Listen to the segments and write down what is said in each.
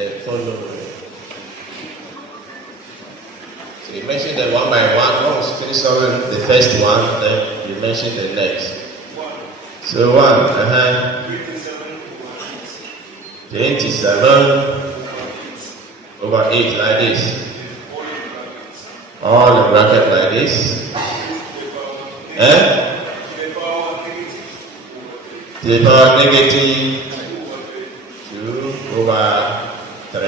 the following. So you mention them one by one. Once you finish solving the first one, then you mention the next. So 27 over 8 like this. All in bracket like this. To the power negative 2 over 3.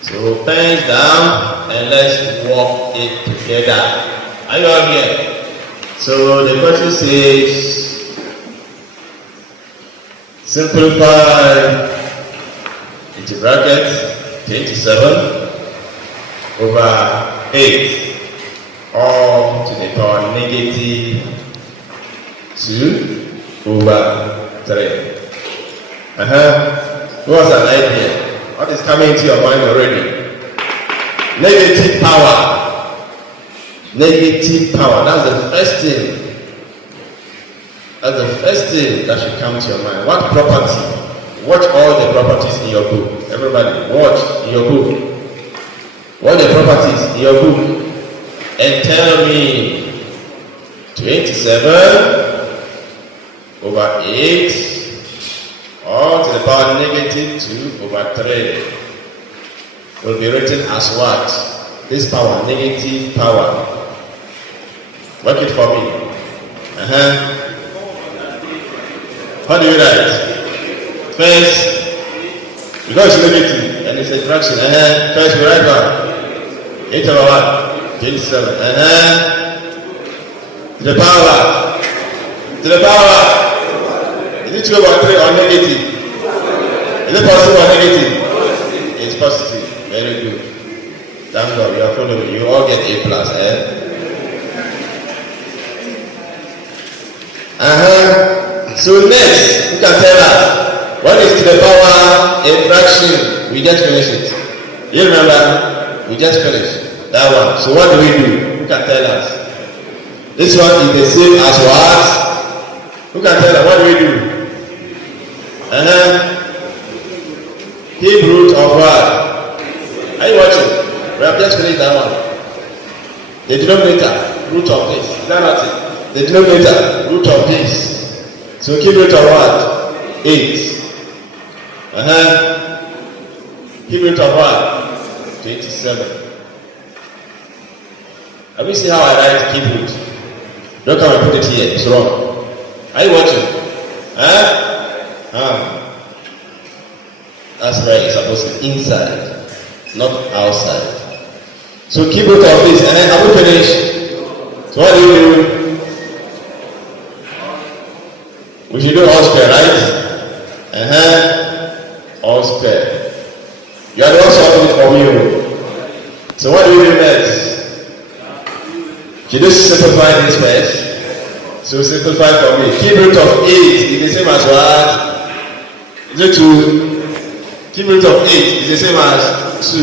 So pens down and let's walk it together. Are you all here? So the question says simplify into bracket 27 over 8 all to the power negative 2 over 3. What's an idea? What is coming into your mind already? Negative power. Negative power. That's the first thing. That's the first thing that should come to your mind. What property? Watch all the properties in your book. Everybody, watch in your book. Watch the properties in your book. And tell me 27 over 8 all to the power negative 2 over 3 will be written as what? This power, negative power. Work it for me. How do you write? First, because it's negative and it's a fraction. First we write what? 8 over what? 27. To the power. To the power. Is it 2 over 3 or negative? Is it positive or negative? It's positive. Very good. Thank God, you are following. You all get A plus, So next, you can tell us what is to the power a fraction. We just finished it. You remember? We just finished that one. So what do we do? Who can tell us? This one is the same as what? Who can tell us? What do we do? Cube root of what? Are you watching? We have just finished that one. The denominator, root of this. Is that not it? The denominator, root of this. So cube root of what? 8. Cube root of what? 27. Have you seen how I write cube root? Don't come and put it here. It's wrong. Are you watching? That's right, it's supposed to be inside, not outside. So keep root of this, and then have we finished? So what do? We should do all square, right? All square. You are the one solving it for me. So what do we do next? You just simplify this first. So simplify for me. Cube root of 8 is the same as what? Is it 2? Cube root of 8 is the same as 2.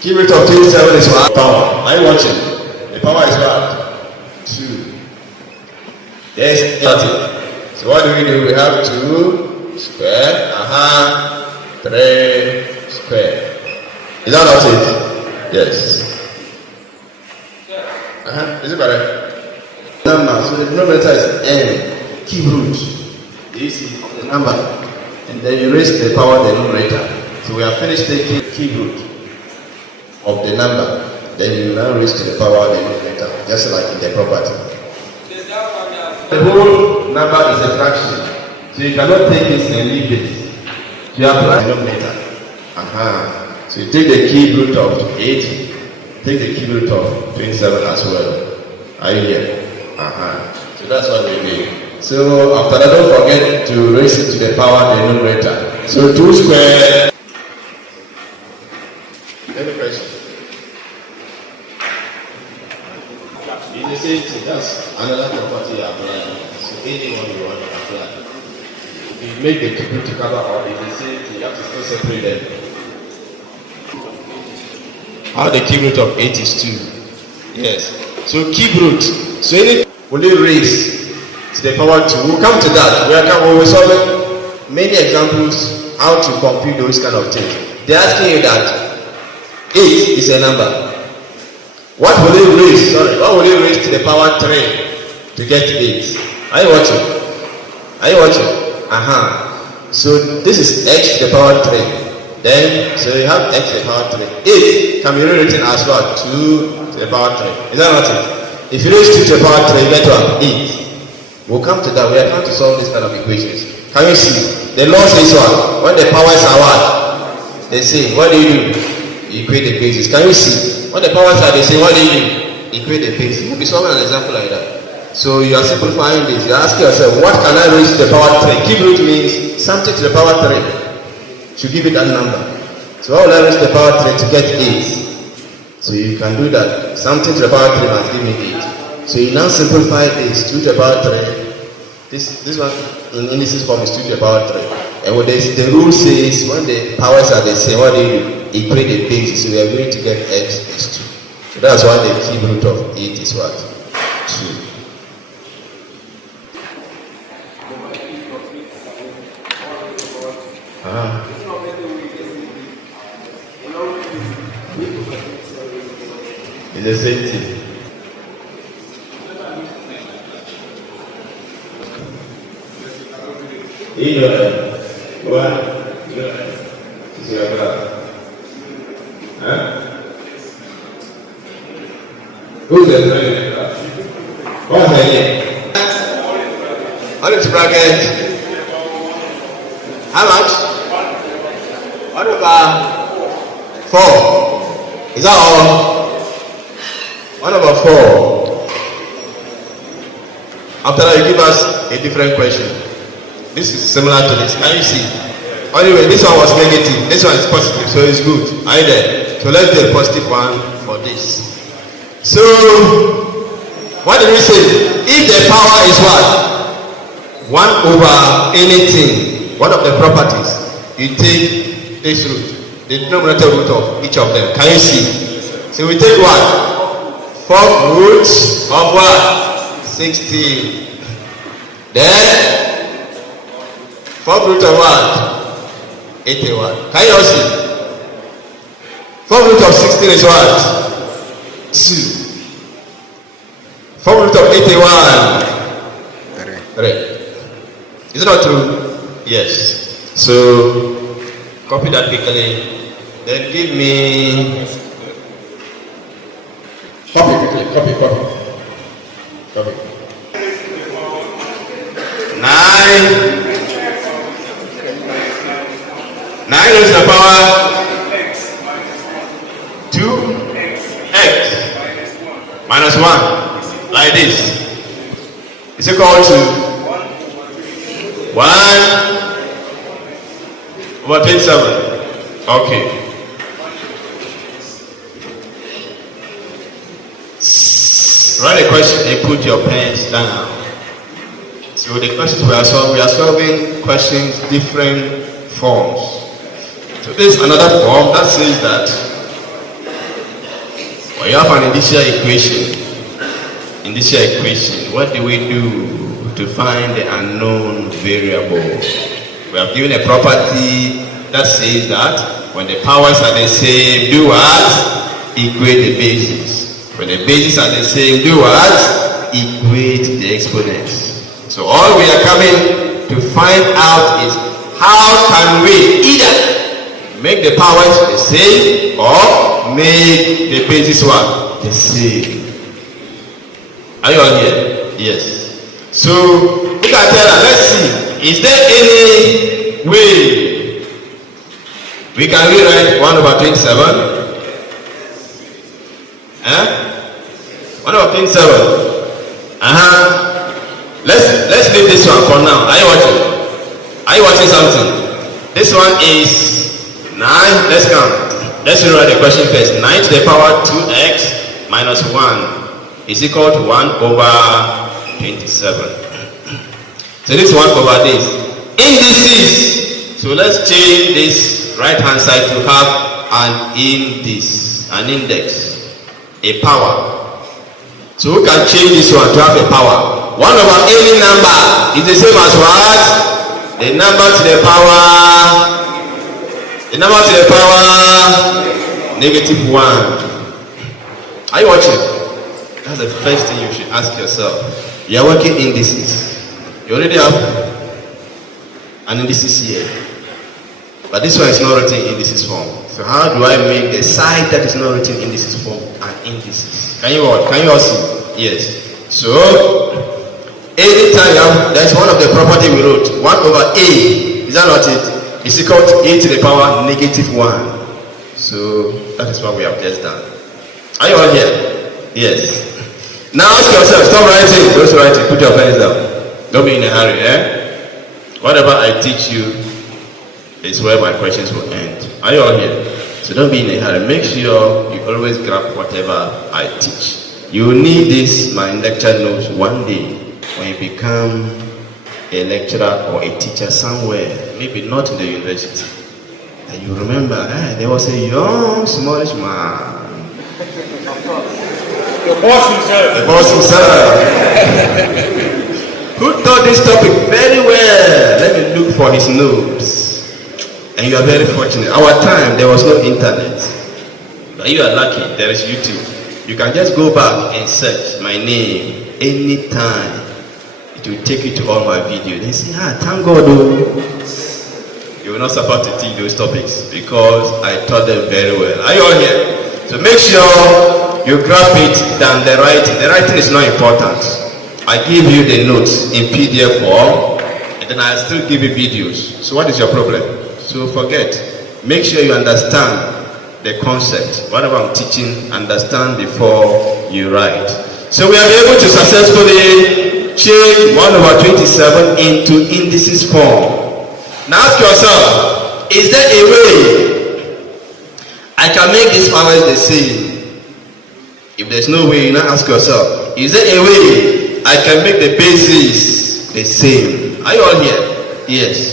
Cube root of 27 is what? Power. Are you watching? The power is what? 2. Yes, 30. So what do we do? We have 2 square, 3 square. Is that not it? Yes. Is it better? Number. So the denominator is n. Cube root. This is the number. And then you raise the power of the numerator. So we have finished taking cube root of the number. Then you now raise to the power of the numerator. Just like in the property. The whole number is a fraction. So you cannot take this and leave it. You apply the numerator. So you take the cube root of 8. Take the cube root of 27 as well. Are you here? So that's what we do. So after that, don't forget to raise it to the power of the numerator. So 2 square. Any question? In the same thing, that's another property you apply. So anyone you want to apply. If you make the cube root to cover all, it's the same thing. You have to still separate them. How the cube root of 8 is 2. Yes. So cube root. So any will you raise to the power 2? We'll come to that. We will solve many examples how to compute those kind of things. They're asking you that 8 is a number. What will you raise? What will you raise to the power 3 to get 8? Are you watching? Are you watching? So this is x to the power 3. Then, so you have x to the power 3. 8 can be rewritten as what? 2 to the power 3. Is that not it? If you raise 2 to the power 3, you get what? 8. We'll come to that. We are trying to solve this kind of equations. Can you see? The law says what? When the powers are what? They say, what do? You equate the bases. Can you see? When the powers are the same, what do? Equate the bases. We'll be solving an example like that. So you are simplifying this. You're asking yourself, what can I raise to the power 3? Cube root means something to the power 3. To give it a number. So what will I raise to the power 3 to get 8? So you can do that. Something to the power 3 must give me 8. So you now simplify this. 2 to the power 3. This one in indices form is 2 to the power 3. And what the rule says, when the powers are the same, what do you do? Equate the bases. So we are going to get x is 2. So that's why the cube root of 8 is what? 2. It's the same thing. Who's the name? What's the name? How much bracket? How much? 1 over 4. Is that all? 1 over 4. After that, you give us a different question. This is similar to this. Can you see? Anyway, this one was negative. This one is positive, so it's good. Are you there? So let's do a positive one for this. So, what did we say? If the power is what? 1 over anything, one of the properties, you take this root, the denominator root of each of them. Can you see? So we take what? 4 roots of what? 16. Then 4 root of what? 81. Can you all see? 4 root of 16 is what? 2. 4 root of 81. 3. Is it not true? Yes. So copy that quickly. Then give me. Copy quickly. Copy. 9. 9 is the power 2x minus 1. Like this. Is equal to 1 over 27. Okay. Write a question and put your pens down. So the questions we are solving questions different forms. So this is another form that says that when you have an initial equation, what do we do to find the unknown variable? We have given a property that says that when the powers are the same, do what? Equate the bases. When the bases are the same, do what? Equate the exponents. So all we are coming to find out is how can we either make the powers the same or make the bases what? The same. Are you all here? Yes. So look at that. Let's see. Is there any way we can rewrite 1 over 27? 1 over 27. Let's leave this one for now. Are you watching something? This one is 9. Let's count. Let's rewrite the question first. 9 to the power 2x minus 1 is equal to 1 over 27. So this 1 over this. Indices. So let's change this right hand side to have an index, a power. So we can change this one to have a power. 1 over any number is the same as what? The number to the power The number to the power negative 1. Are you watching? That's the first thing you should ask yourself. You are working indices. You already have an indices here. But this one is not written in indices form. So how do I make the side that is not written in indices form an indices? Can you all see? Yes. So anytime you have, that's one of the property we wrote. 1 over a, is that not it? Is equal to a to the power negative 1. So that is what we have just done. Are you all here? Yes. Now ask yourself, stop writing. Those writing, put your pens down. Don't be in a hurry, Whatever I teach you is where my questions will end. Are you all here? So don't be in a hurry. Make sure you always grab whatever I teach. You will need this, my lecture notes, one day when you become a lecturer or a teacher somewhere, maybe not in the university. And you remember, there was a young, smallish man. The boss himself. The boss himself. Who taught this topic very well? Let me look for his notes. And you are very fortunate. Our time, there was no internet. But you are lucky, there is YouTube. You can just go back and search my name anytime. It will take you to all my videos. They say, thank God. You will not suffer to teach those topics because I taught them very well. Are you all here? So make sure you grab it than the writing. The writing is not important. I give you the notes in PDF form and then I still give you videos. So what is your problem? So forget. Make sure you understand the concept. Whatever I'm teaching, understand before you write. So we are able to successfully change 1 over 27 into indices form. Now ask yourself, is there a way I can make these powers the same? If there's no way, you now ask yourself, is there a way I can make the bases the same? Are you all here? Yes.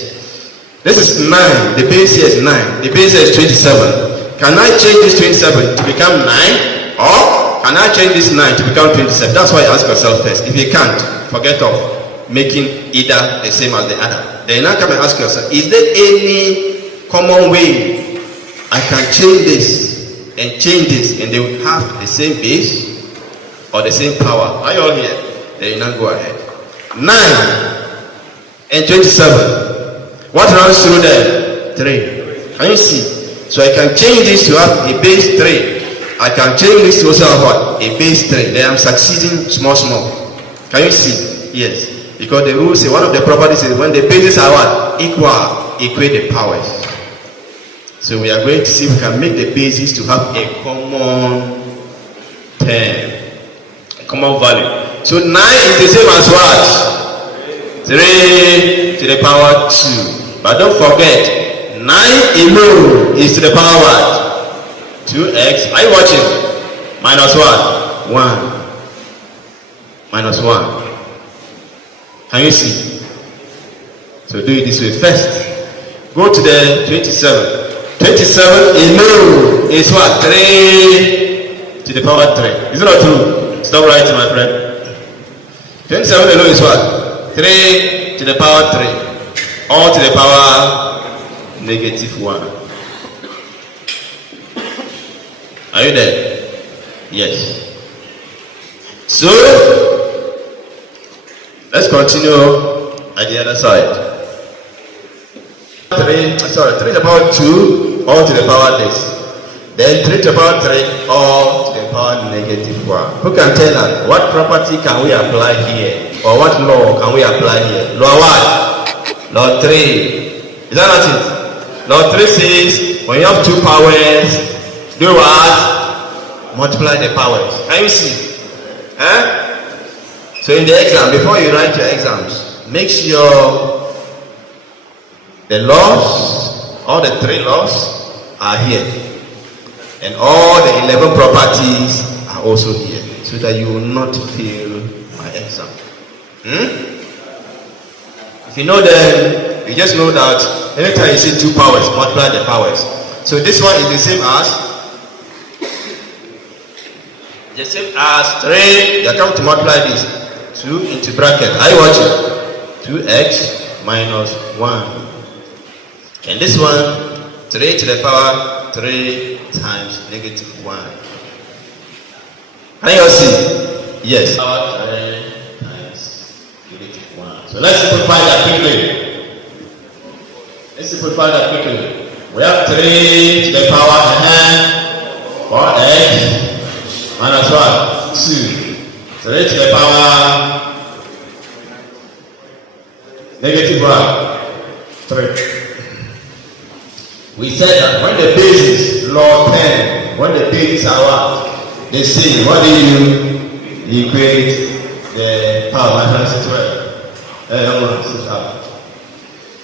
This is 9. The base here is 9. The base here is 27. Can I change this 27 to become 9? Or can I change this 9 to become 27? That's why you ask yourself first. If you can't, forget off making either the same as the other. Then now come and ask yourself, is there any common way I can change this and change this and they will have the same base or the same power? Are you all here? Then you now go ahead. 9 and 27. What runs through them? 3. Can you see? So I can change this to have a base 3. I can change this to also have what? A base 3. Then I'm succeeding small. Can you see? Yes. Because the rule say one of the properties is when the bases are what? Equal, equate the powers. So we are going to see if we can make the bases to have a common term, a common value. So 9 is the same as what? 3 to the power 2. But don't forget, 9 alone is to the power what? 2x. Are you watching? Minus what? 1. Minus 1. Can you see? So do it this way. First, go to the 27. 27 alone is what? 3 to the power 3. Is it not true? Stop writing, my friend. 27 alone is what? 3 to the power 3. All to the power negative 1. Are you there? Yes. So, let's continue at the other side. 3 to the power 2, all to the power this. Then 3 to the power 3, all to the power negative 1. Who can tell us what property can we apply here? Or what law can we apply here? Law what? Law 3. Is that not it? Law 3 says when you have 2 powers, do what? Multiply the powers. Can you see? So in the exam, before you write your exams, make sure the laws, all the 3 laws are here. And all the 11 properties are also here. So that you will not fail my exam. If you know them, you just know that anytime you see 2 powers, multiply the powers. So this one is the same as 3. You are coming to multiply this. 2 into bracket. Are you watching? 2x minus 1. And this one, 3 to the power 3 times negative 1. Can you all see? Yes. Power 3 times negative 1. So let's simplify that quickly. We have 3 to the power 4x minus 1, 2. 3 to the power negative 1, 3. We said that when the bases log 10, when the bases are what? The same. What do you do? You equate the power minus 12.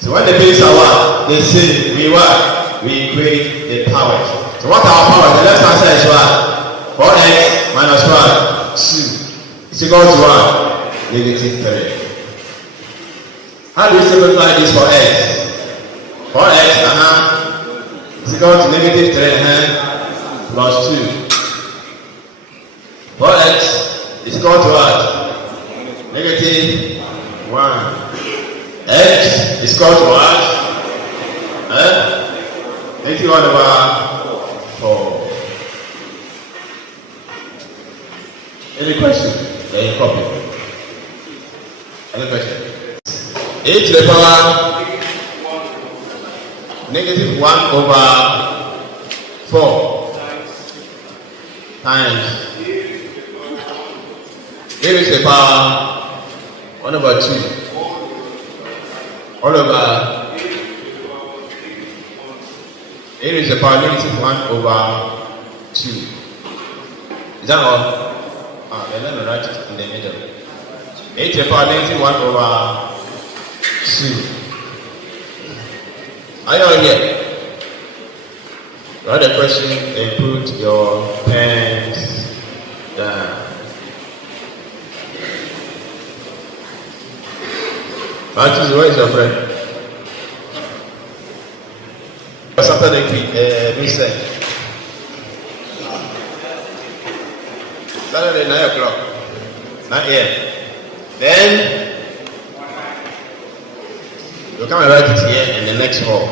So when the bases are what? The same. We what? We equate the powers. So what are our powers? The left hand side is what? 4x minus 1, 2. It's equal to what? Negative 3. How do we simplify this for x? 4x, is equal to negative 3 plus 2. 4x is equal to what? Negative 1. X is equal to what? Negative 1 over 4. Any question? Then you copy. Any question? A to the power negative 1 over 4 times a raised to the power 1 over 2 all over a raised to the power negative 1 over 2. Is that all? Then let me write it in the middle. A to the power negative 1 over 2. Are you all here? Write the question and put your pens down. Marcus, where is your friend? Saturday 9 o'clock. Not yet. Then you come and write it here in the next hall.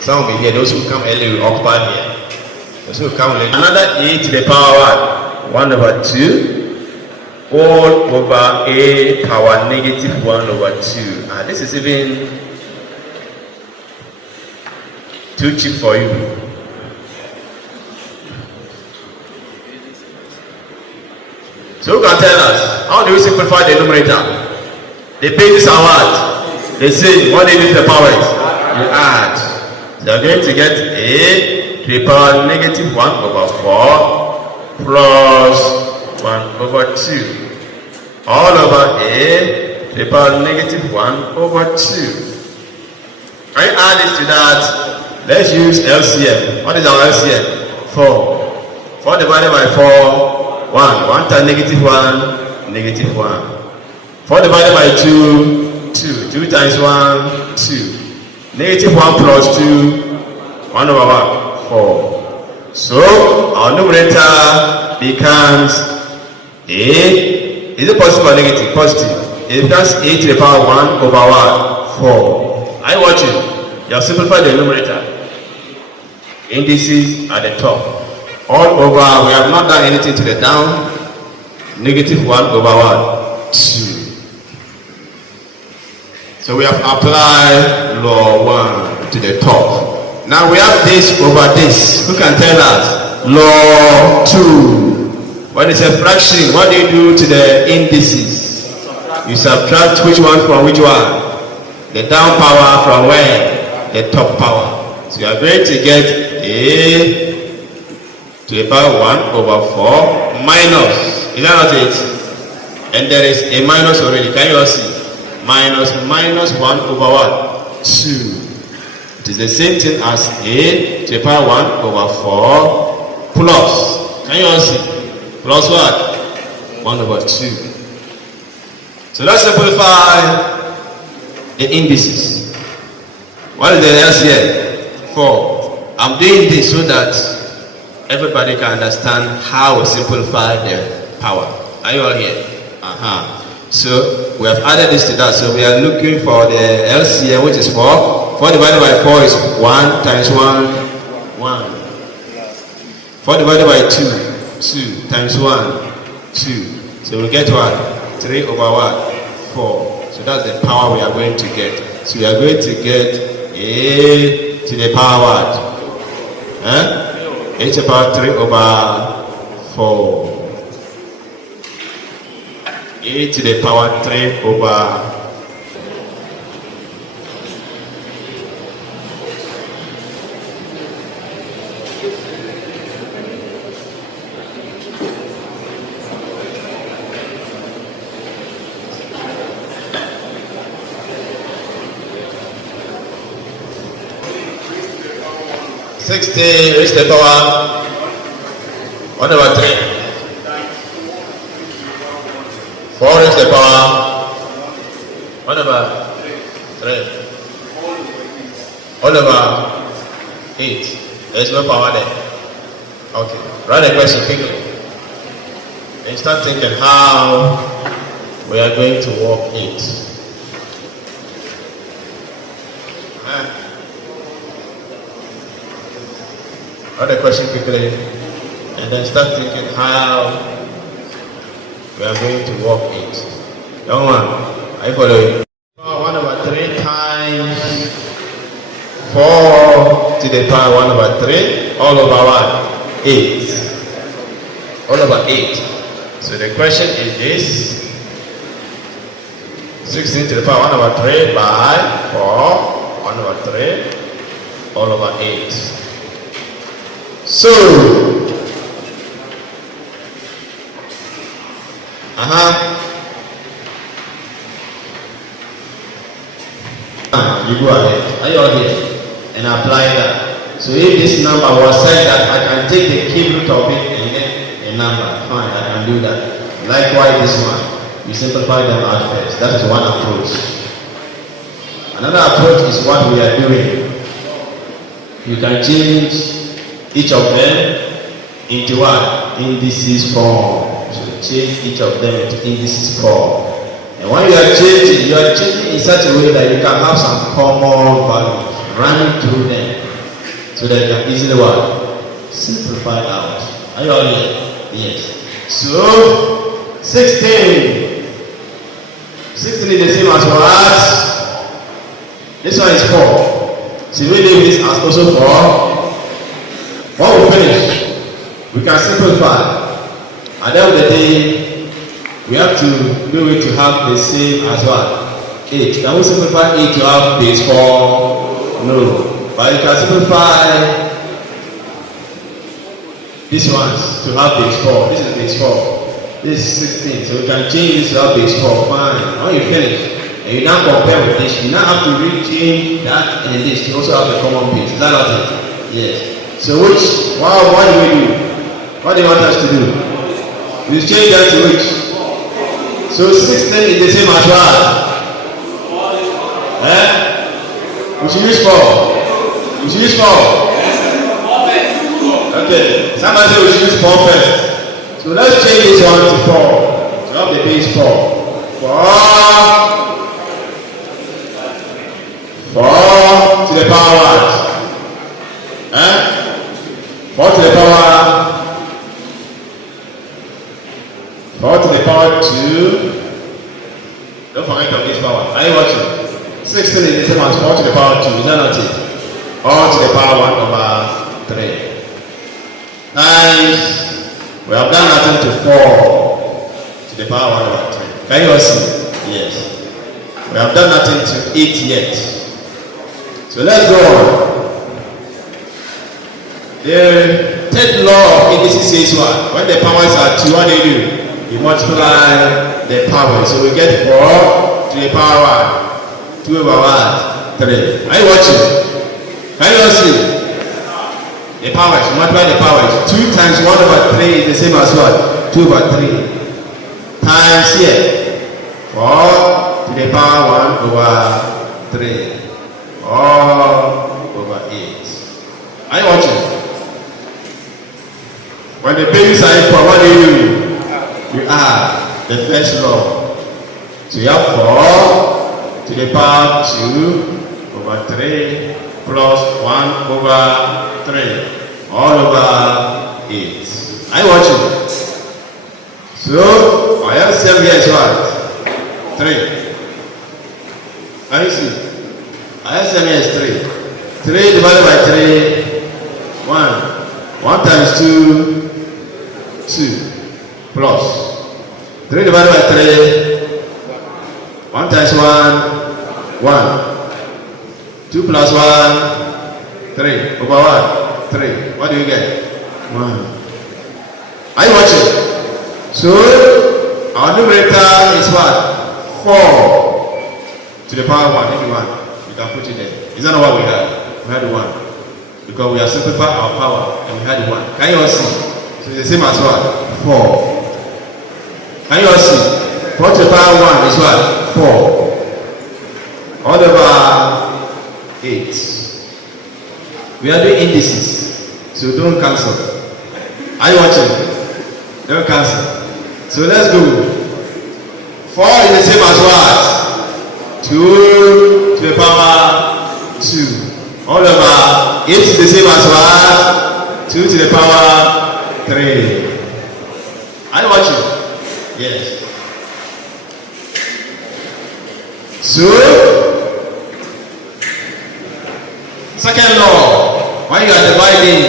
Some will be here. Those who come early will occupy here. Those who come late. Another a to the power 1 over 2 all over a power negative 1 over 2. This is even too cheap for you. So who can tell us how do we simplify the numerator? The bases are what? They say, what do you do to the powers? You add. So you're going to get a to the power negative 1 over 4 plus 1 over 2. All over a to the power negative 1 over 2. When you add this to that, let's use LCM. What is our LCM? 4. 4 divided by 4, 1. 1 times negative 1, negative 1. 4 divided by 2, 2. 2 times 1, 2. Negative 1 plus 2, 1 over 1, 4. So, our numerator becomes a. Is it positive or negative? Positive. It becomes a to the power 1 over 4. Are you watching? You have simplified the numerator. Indices at the top. All over, we have not done anything to the down. Negative 1 over 2. So we have applied law 1 to the top. Now we have this over this. Who can tell us? Law 2. When it's a fraction, what do you do to the indices? You subtract which one from which one? The down power from where? The top power. So you are going to get a to the power 1 over 4 minus. Is that not it? And there is a minus already. Can you all see? Minus 1 over 2. It is the same thing as a to the power 1 over 4 plus. Can you all see? Plus what? 1 over 2. So let's simplify the indices. What is the LCM? 4. I'm doing this so that everybody can understand how we simplify the power. Are you all here? So we have added this to that. So we are looking for the LCM, which is 4. 4 divided by 4 is 1 times 1 1. 4 divided by 2, 2 times 1, 2. So we get what? 3 over what? 4. So that's the power we are going to get. So we are going to get a to the power what? A to the power 3 over 4. A to the power 3 over 60 raised to the power 1 over 3. 4 raised to the power 1 over 3. 1 over 8. There's no power there. Okay. Write the question quickly. And start thinking how we are going to work it. Write the question quickly and then start thinking how we are going to work it. Young one, are you following? 1 over 3 times 4 to the power 1 over 3 all over what? 8. All over 8. So the question is this: 16 to the power 1 over 3 by 4 1 over 3 all over 8. So, you go ahead. Are you all here? And apply that. So if this number was said that I can take the cube root of it and get a number, fine, I can do that. Likewise, this one, you simplify them out first. That is one approach. Another approach is what we are doing. You can change each of them into what? Indices form. So change each of them into indices form. And when you are changing in such a way that you can have some common values running through them so that you can easily what? Simplify out. Are you all here? Yes. So 16. 16 is the same as what? This one is 4. So we leave this as also 4. When we finish, we can simplify. At the end of the day, we have to do it to have the same as what? 8. Can we simplify 8 to have base 4? No. But you can simplify these ones to have base 4. This is base 4. This is 16. So we can change this to have base 4. Fine. When you finish, and you now compare with this, you now have to rechange that and this to also have a common base. Is that not it? Yes. So what do we do? What do you want us to do? You change that to which? So 16 is the same as what? We should use 4. We should use 4. Okay. Somebody say we should use 4 first. So let's change this one to 4. So have the base 4. 4 to the power what? 4 to the power 2. Don't forget of this power. Are you watching? 16 is the same as 4 to the power 2. Is that not it? 4 to the power 1 over 3. Nice. We have done nothing to 4 to the power 1 over 3. Can you all see? Yes. We have done nothing to 8 yet. So let's go on. The third law of indices says what? When the powers are 2, what do? You multiply the power. So we get 4 to the power 2 over what? 3. Are you watching? Can you all see? The powers, multiply the powers. 2 times 1 over 3 is the same as what? 2 over 3. Times here. 4 to the power 1 over 3. All over 8. Are you watching? When the babies are equal, what do? You add the first law. So you have 4 to the power 2 over 3 plus 1 over 3 all over 8. Are you watching? So, our LCM here is what? 3. Can you see? Our LCM here is 3. 3 divided by 3, 1. 1 times 2, 2. Plus. 3 divided by 3, 1 times 1, 1. 2 plus 1, 3. Over what? 3. What do you get? 1. Are you watching? So, our numerator is what? 4 to the power 1. If you want, you can put it there. Is that not what we had? We had 1. Because we have simplified our power and we had 1. Can you all see? So, it's the same as what? 4. Can you all see? 4 to the power 1 is what? 4. All over 8. We are doing indices. So, don't cancel. Are you watching? Don't cancel. So let's go. 4 is the same as what? 2 to the power 2. All over 8 is the same as what? 2 to the power 3. Are you watching? Yes. So, second law. When you are dividing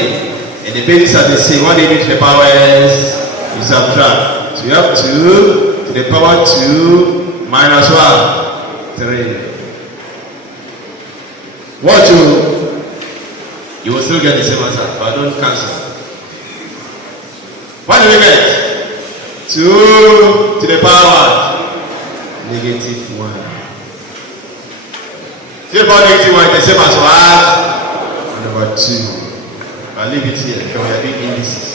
and the bases are the same, what do you do to the powers? You subtract. So you have 2 to the power 2 minus 1? 3. What you will still get the same answer, but don't cancel. What do we get? 2 to the power negative 1. 2 to the power negative 1 is the same as what? 1 over 2. I'll leave it here because we are doing indices.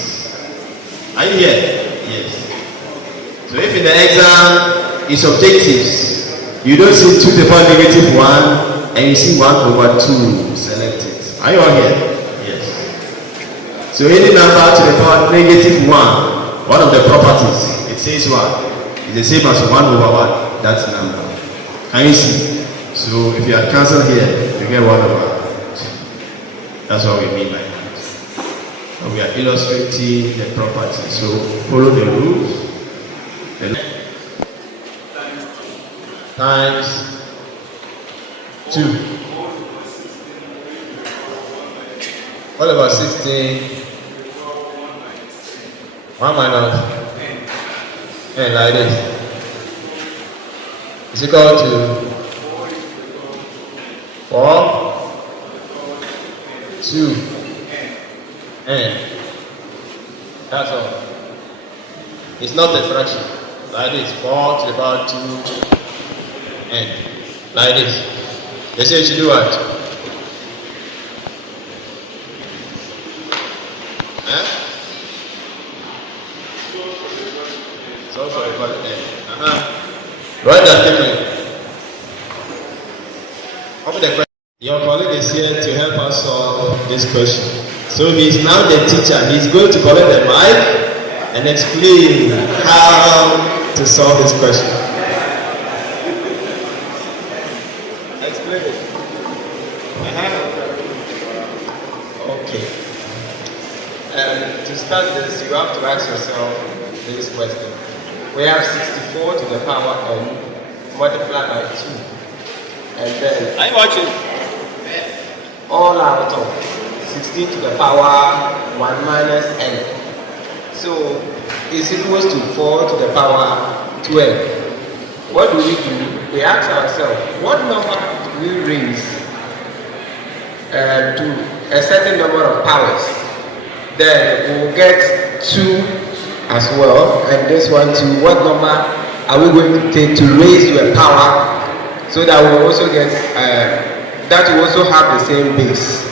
Are you here? Yes. So if in the exam it's objectives, you don't see 2 to the power negative 1 and you see 1 over 2, select it. Are you all here? Yes. So any number to the power negative 1, one of the properties, it says what? It's the same as 1 over what? That number. Can you see? So if you are cancelled here, you get 1 over 2. That's what we mean by that. So we are illustrating the property. So follow the rules. Times 2. What about 16? 1 minus n like this is equal to 4, 2, n. That's all. It's not a fraction. Like this, 4 to the power 2 n. Like this. They say you should do what? So for the quality n. Write that quickly. Open the question. Your colleague is here to help us solve this question. So he's now the teacher. He's going to collect the mic and explain how to solve this question. Explain it. Okay. To start this, you have to ask yourself this question. We have 64 to the power n multiplied by 2. And then, are you watching? All out of 16 to the power 1 minus n. So it's equals to 4 to the power 12. What do? We ask ourselves, what number do we raise to a certain number of powers? Then we'll get 2 as well, and this one too. What number are we going to take to raise to a power so that we also get that will also have the same base?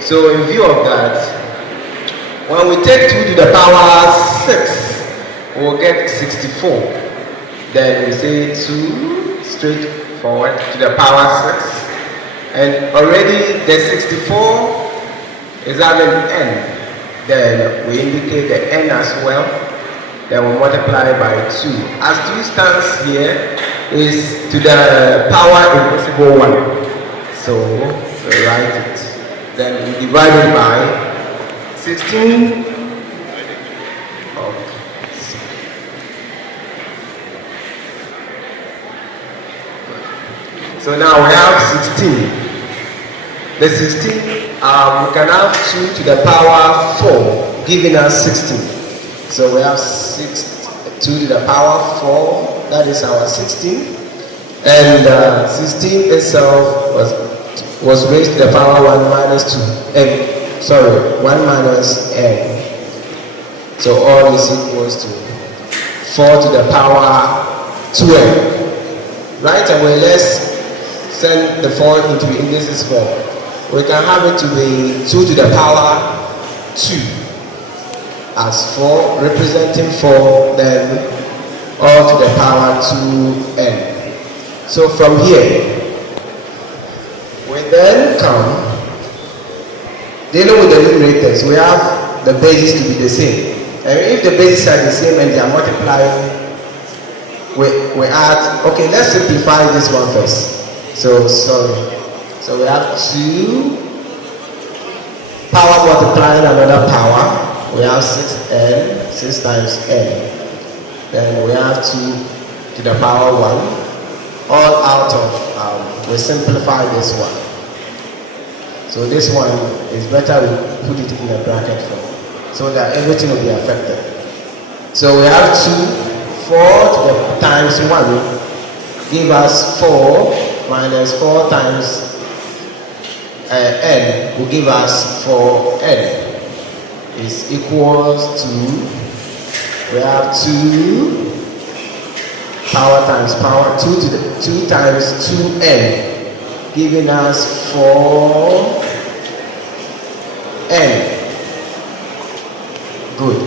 So in view of that, when we take 2 to the power 6, we'll get 64. Then we say 2 straight forward to the power 6. And already the 64 is having n. Then we indicate the n as well. Then we multiply by 2. As 2 stands here is to the power impossible 1. So we write it. Then we divide it by 16. So now we have 16. The 16, we can have 2 to the power 4, giving us 16. So we have 2 to the power 4, that is our 16. And 16 itself was raised to the power 1 minus 2. 1 minus n. So all is equals to 4 to the power 12. Right away, let's send the 4 into indices form. We can have it to be 2 to the power 2 as 4, representing 4, then all to the power 2n. So from here, we then come, dealing with the numerators, we have the bases to be the same. And if the bases are the same and they are multiplying, we add, okay, let's simplify this one first. So we have 2 power multiplying another power. We have 6n, 6 times n. Then we have 2 to the power 1. All out of, we simplify this one. So this one is better we put it in a bracket form so that everything will be affected. So we have 2, 4 to the times 1 give us 4 minus 4 times n will give us 4n is equals to, we have 2 power times power, 2 to the 2 times 2n giving us 4n. Good.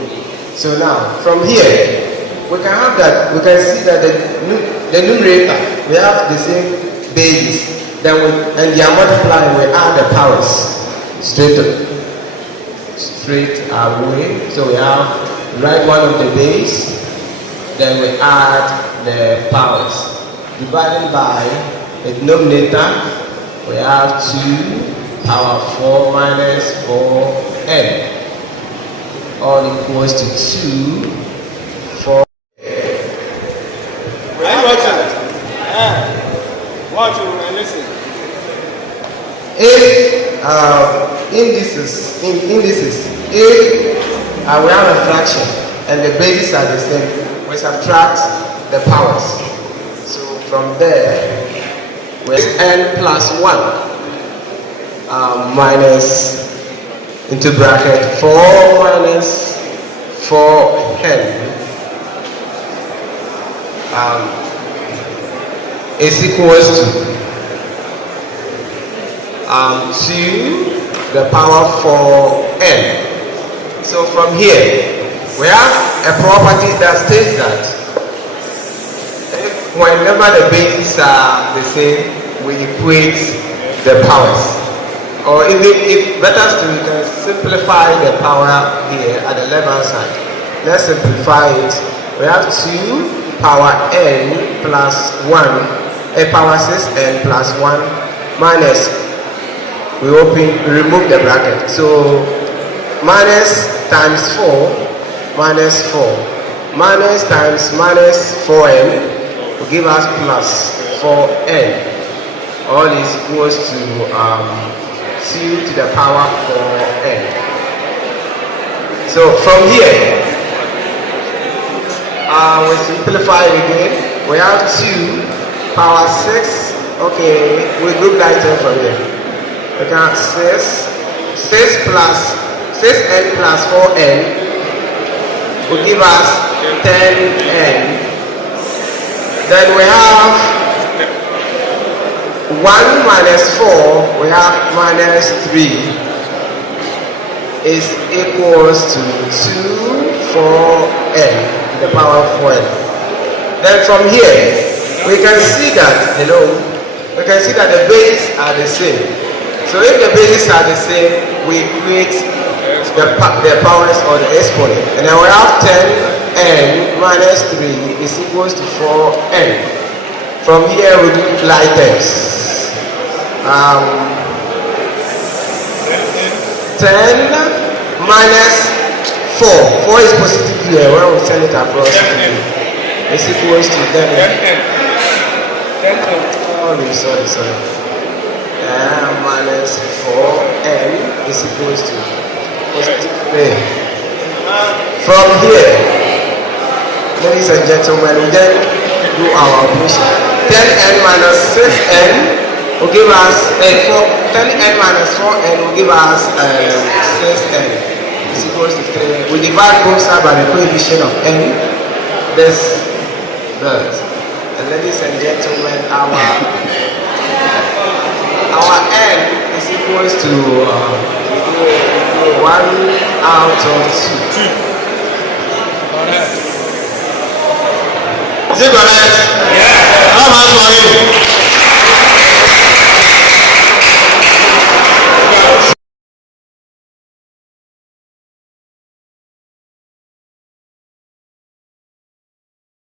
So now from here we can have that, we can see that the numerator, we have the same bases, then and they are multiplying, we add the powers straight away. So we have, write one of the base, then we add the powers, divided by the denominator. We have 2 power 4 minus 4n, all equals to 2 4. Watch and listen. If indices, if we have a fraction and the bases are the same, we subtract the powers. So from there, we have n plus 1 minus into bracket 4 minus 4n is equals to 2 the power 4n. So from here, we have a property that states that whenever the bases are the same, we equate the powers. Or even if better still, we can simplify the power here at the left-hand side. Let's simplify it. We have 2 power n plus 1, a power 6n plus 1 minus, we remove the bracket. So minus times 4 minus 4 minus times minus 4n will give us plus 4n. All is equals to 2 to the power 4n. So from here, we simplify it again. We have 2 power 6. Okay, we group that item from here. We got 6 plus 6n plus 4n will give us 10n. Then we have 1 minus 4, we have minus 3 is equals to 2 4n to the power of 4n. Then from here, we can see that, we can see that the bases are the same. So if the bases are the same, we create the powers or the exponent. And then we have 10n minus 3 is equals to 4n. From here we do like this. 10 minus 4. 4 is positive here when we send it across. Is equals to 10n. Sorry. Minus 4n is equals to positive a. From here, ladies and gentlemen, we then do our operation. 10n minus 6n will give us 10n minus 4n will give us 6n is equals to 3. We divide both sides by the coefficient of n. This does. And ladies and gentlemen, our n is equals to 1 out of 2. Is it correct?